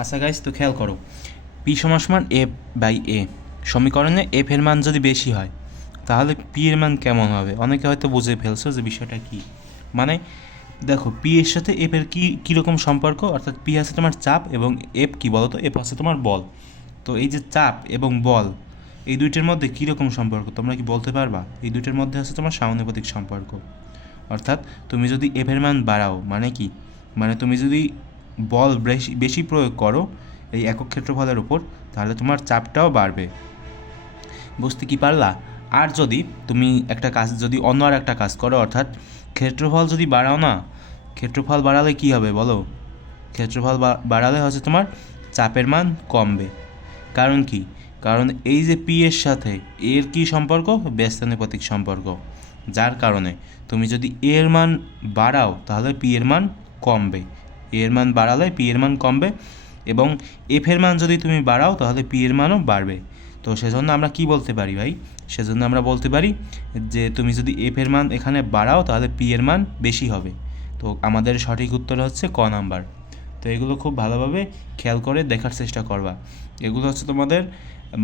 আচ্ছা গাইস, তো খেয়াল করো, পি সমান সমান এফ বাই এ সমীকরণে এফ এর মান যদি বেশি হয় তাহলে পি এর মান কেমন হবে? অনেকে হয়তো বুঝে ফেলছো যে বিষয়টা কী। মানে দেখো, পি এর সাথে এফ এর কীরকম সম্পর্ক, অর্থাৎ পি আছে তোমার চাপ এবং এফ কী বলো তো, এফ আছে তোমার বল। তো এই যে চাপ এবং বল, এই দুইটার মধ্যে কীরকম সম্পর্ক তোমরা কি বলতে পারবা? এই দুইটার মধ্যে আছে তোমার সমানুপাতিক সম্পর্ক। অর্থাৎ তুমি যদি এফ এর মান বাড়াও, মানে কি, মানে তুমি যদি বল বেশি বেশি প্রয়োগ করো এই একক ক্ষেত্রফলের উপর, তাহলে তোমার চাপটাও বাড়বে। বুঝতে কি পারলা? আর যদি তুমি একটা কাজ, যদি অন্য আর একটা কাজ করো, অর্থাৎ ক্ষেত্রফল যদি বাড়াও না, ক্ষেত্রফল বাড়ালে কি হবে বলো? ক্ষেত্রফল বাড়ালে হচ্ছে তোমার চাপের মান কমবে। কারণ কি? কারণ এই যে পি এর সাথে এর কি সম্পর্ক? ব্যস্তানুপাতিক সম্পর্ক। যার কারণে তুমি যদি এর মান বাড়াও তাহলে পি এর মান কমবে, এর মান বাড়ালে পি এর মান কমবে, এবং এফ এর মান যদি তুমি বাড়াও তাহলে পি এর মানও বাড়বে। তো সেজন্য আমরা কি বলতে পারি ভাই? সেজন্য আমরা বলতে পারি যে তুমি যদি এফ এর মান এখানে বাড়াও তাহলে পি এর মান বেশি হবে। তো আমাদের সঠিক উত্তর হচ্ছে ক নাম্বার। তো এগুলো খুব ভালোভাবে খেয়াল করে দেখার চেষ্টা করবা। এগুলো হচ্ছে তোমাদের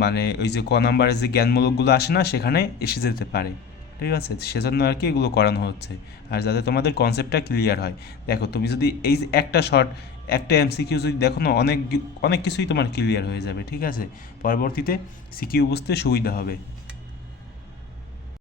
মানে ওই যে ক নাম্বারের যে জ্ঞানমূলকগুলো আসে না, সেখানে এসে যেতে পারে। ঠিক আছে, সেজন্য আর কি এগুলো করানো হচ্ছে। আর যাতে তোমাদের কনসেপ্টটা ক্লিয়ার হয়। দেখো, তুমি যদি এই যে একটা শর্ট, একটা এমসিকিউ যদি দেখো না, অনেক অনেক কিছুই তোমার ক্লিয়ার হয়ে যাবে। ঠিক আছে, পরবর্তীতে সিকিউ বুঝতে সুবিধা হবে।